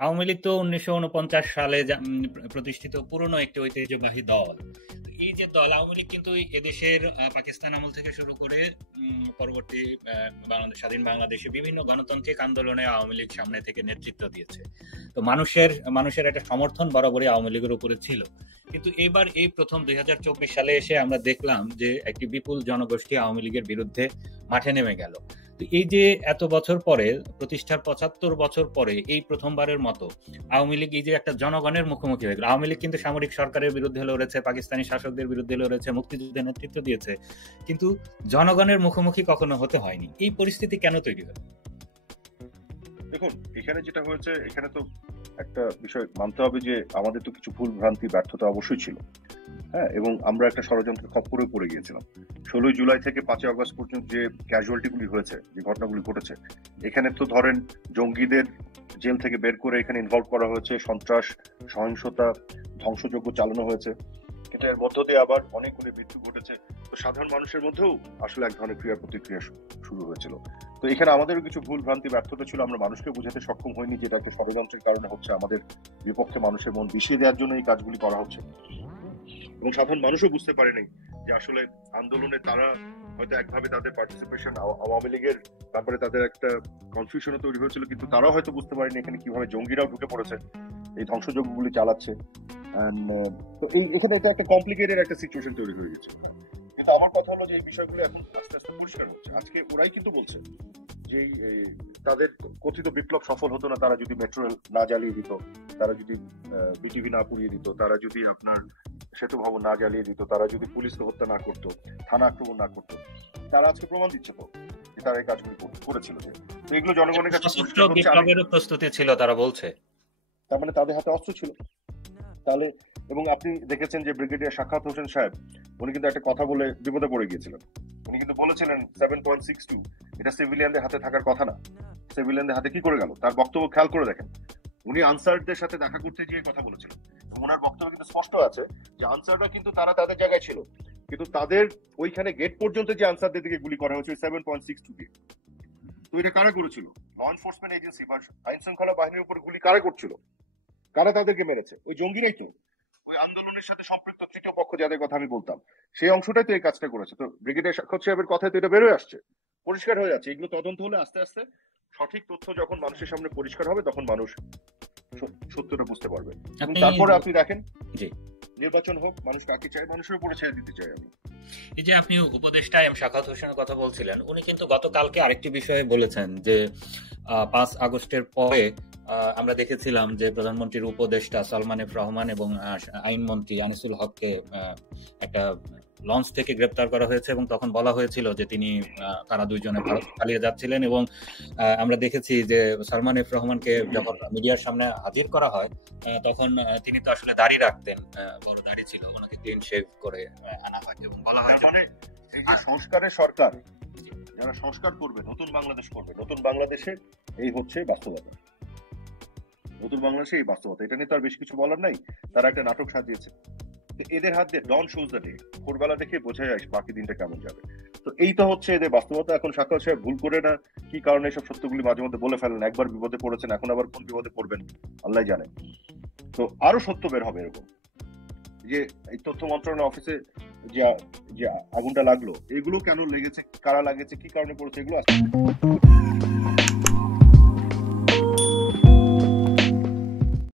আওয়ামী লীগ তো 1949 সালে প্রতিষ্ঠিত পুরনো একটি ঐতিহ্যবাহী দল। এই যে দল আওয়ামী লীগ কিন্তু এদেশের পাকিস্তান আমল থেকে শুরু করে পরবর্তী বাংলাদেশ স্বাধীন বাংলাদেশে বিভিন্ন গণতান্ত্রিক আন্দোলনে আওয়ামী লীগ সামনে থেকে নেতৃত্ব দিয়েছে। তো মানুষের একটা সমর্থন বরাবরই আওয়ামী লীগের উপরে ছিল। কিন্তু এবার এই প্রথম 2024 সালে এসে আমরা দেখলাম যে একটি বিপুল জনগোষ্ঠী আওয়ামী লীগের বিরুদ্ধে মাঠে নেমে গেল। তো এই যে এত বছর পরে, প্রতিষ্ঠার 75 বছর পরে এই প্রথমবারের মতো আওয়ামী লীগ এই যে একটা জনগণের মুখোমুখি হয়ে গেল। আওয়ামী লীগ কিন্তু সামরিক সরকারের বিরুদ্ধে লড়েছে, পাকিস্তানি শাসকদের বিরুদ্ধে লড়েছে, মুক্তিযুদ্ধে নেতৃত্ব দিয়েছে, কিন্তু জনগণের মুখোমুখি কখনো হতে হয়নি। এই পরিস্থিতি কেন তৈরি হলো? দেখুন, এখানে যেটা হয়েছে, এখানে তো একটা বিষয় মানতে হবে যে আমাদের তো কিছু ভুল ভ্রান্তি ব্যর্থতা অবশ্যই ছিল। হ্যাঁ, এবং আমরা একটা ষড়যন্ত্রের খপ্পরে পড়ে গিয়েছিলাম। 16 জুলাই থেকে 5 আগস্ট পর্যন্ত যে ক্যাজুয়ালিটি গুলি হয়েছে, যে ঘটনাগুলি ঘটেছে, এখানে তো ধরেন জঙ্গিদের জেল থেকে বের করে এখানে ইনভলভ করা হয়েছে, সন্ত্রাস, সহিংসতা, ধ্বংসযজ্ঞ চালানো হয়েছে, কিন্তু এর মধ্য দিয়ে আবার অনেকগুলি মৃত্যু ঘটেছে। তো সাধারণ মানুষের মধ্যেও আসলে এক ধরনের ক্রিয়া প্রতিক্রিয়া শুরু হয়েছিল। তো এখানে আমাদেরও কিছু ভুল ভ্রান্তি ব্যর্থতা ছিল, আমরা মানুষকে বোঝাতে সক্ষম হয়নি, যেটা তো ষড়যন্ত্রের কারণে হচ্ছে, আমাদের বিপক্ষে মানুষের মন বিষিয়ে দেওয়ার জন্য এই কাজগুলি করা হচ্ছে। এবং সাধারণ মানুষও বুঝতে পারেনি যে আসলে আন্দোলনে তারা হয়তো একভাবে তাদের পার্টিসিপেশন আওয়ামী লীগের ব্যাপারে তাদের একটা কনফিউশনও তৈরি হয়েছিল, কিন্তু তারাও হয়তো বুঝতে পারেনি এখানে কিভাবে জঙ্গিরাও ঢুকে পড়েছে, এই ধ্বংসযজ্ঞগুলি চালাচ্ছে। তো এখানে তো একটা কমপ্লিকেটেড একটা সিচুয়েশন তৈরি হয়ে গেছে। কিন্তু আমার কথা হলো যে এই বিষয়গুলো এখন আস্তে আস্তে পরিষ্কার হচ্ছে। আজকে ওরাই কিন্তু বলছে যে তাদের কথিত বিপ্লব সফল হতো না তারা যদি মেট্রো রেল না জ্বালিয়ে দিত, তারা যদি বিটিভি না পুড়িয়ে দিত, তারা যদি আপনার সেতু ভবন না জ্বালিয়ে দিত, তারা যদি পুলিশকে হত্যা না করতো, থানা আক্রমণ না করতো। তারা আজকে প্রমাণ দিচ্ছে তো যে তারা এই কাজগুলি করেছিল। যে তো এগুলো জনগণের কাছে বিপ্লবেরও প্রস্তুতি ছিল তারা বলছে, তার মানে তাদের হাতে অস্ত্র ছিল তাহলে। এবং আপনি দেখেছেন যে ব্রিগেডিয়ার সাখাওয়াত হোসেন সাহেব, উনি কিন্তু একটা কথা বলে বিপদে পড়ে গিয়েছিলেন। উনি কিন্তু বলেছিলেন 7.62 এটা সিভিলিয়ানদের হাতে থাকার কথা না, সিভিলিয়ানদের হাতে কি করে গেল? তার বক্তব্য খেয়াল করে দেখেন, উনি আনসারদের সাথে দেখা করতে গিয়ে কথা বলেছিলেন। ওনার বক্তব্য কিন্তু স্পষ্ট আছে যে আনসাররা কিন্তু তারা তাদের জায়গায় ছিল, কিন্তু তাদের ওইখানে গেট পর্যন্ত যে আনসারদের দিকে গুলি করা হয়েছে 7.62 দিয়ে। তো এটা কারা করেছিল? ল এনফোর্সমেন্ট এজেন্সি বা আইন শৃঙ্খলা বাহিনীর উপর গুলি কারা করছিল? কারা তাদেরকে মেরেছে? ওই জঙ্গিরাই তো, ওই আন্দোলনের সাথে সম্পৃক্ত তৃতীয় পক্ষ যাদের কথা আমি বলতাম, সেই অংশটাই তো এই কাজটা করেছে। তো ব্রিগেডিয়ার সাক্ষাৎ সাহেবের কথায় তো এটা বেরোয় আসছে, পরিষ্কার হয়ে যাচ্ছে। এগুলো তদন্ত হলে আস্তে আস্তে সঠিক তথ্য যখন মানুষের সামনে পরিষ্কার হবে, তখন মানুষ সত্যটা বুঝতে পারবে। তারপরে আপনি দেখেন নির্বাচন হোক, মানুষ কাকে চায়, মানুষের উপরে ছেড়ে দিতে চাই আমি। এই যে আপনি উপদেষ্টা এম সাখাওয়াত হোসেনের কথা বলছিলেন, উনি কিন্তু গতকালকে আরেকটি বিষয়ে বলেছেন যে 5 আগস্টের পরে আমরা দেখেছিলাম যে প্রধানমন্ত্রীর উপদেষ্টা সালমান এফ রহমান এবং আইনমন্ত্রী আনিসুল হককে একটা লঞ্চ থেকে গ্রেপ্তার করা হয়েছে, এবং তখন বলা হয়েছিল যে তিনি তারা দুইজনে ভারত পালিয়ে যাচ্ছিলেন। এবং আমরা দেখেছি যে সালমান এফ রহমানকে যখন মিডিয়ার সামনে হাজির করা হয়, তখন তিনি তো আসলে দাড়ি রাখতেন, বড় দাড়ি ছিল, ওনাকে ক্লিন শেভ করে আনা হয় এবং বলা হয় মানে সংস্কারের সরকার, যারা সংস্কার করবে, নতুন বাংলাদেশ করবে, নতুন বাংলাদেশে এই হচ্ছে বাস্তবতা। নতুন বাংলাদেশে এই বাস্তবতা, এটা নিয়ে তো আর বেশি কিছু বলার নাই। তারা একটা নাটক সাজিয়েছে, এদের হাত দিয়ে ডন শোজ দ্য ডে, ভোরবেলা দেখে বোঝা যায় বাকি দিনটা কেমন যাবে। তো এই তো হচ্ছে এদের বাস্তবতা। এখন সাক্ষাৎ সাহেব ভুল করে না কি কারণে এসব সত্যগুলি মাঝে মধ্যে বলে ফেলেন, একবার বিপদে পড়েছেন, এখন আবার কোন বিপদে পড়বেন আল্লাহ জানে। তো আরো সত্য বের হবে এরকম, যে এই তথ্য মন্ত্রণালয় অফিসে যে আগুনটা লাগলো, এগুলো কেন লেগেছে, কারা লাগেছে, কি কারণে পড়েছে, এগুলো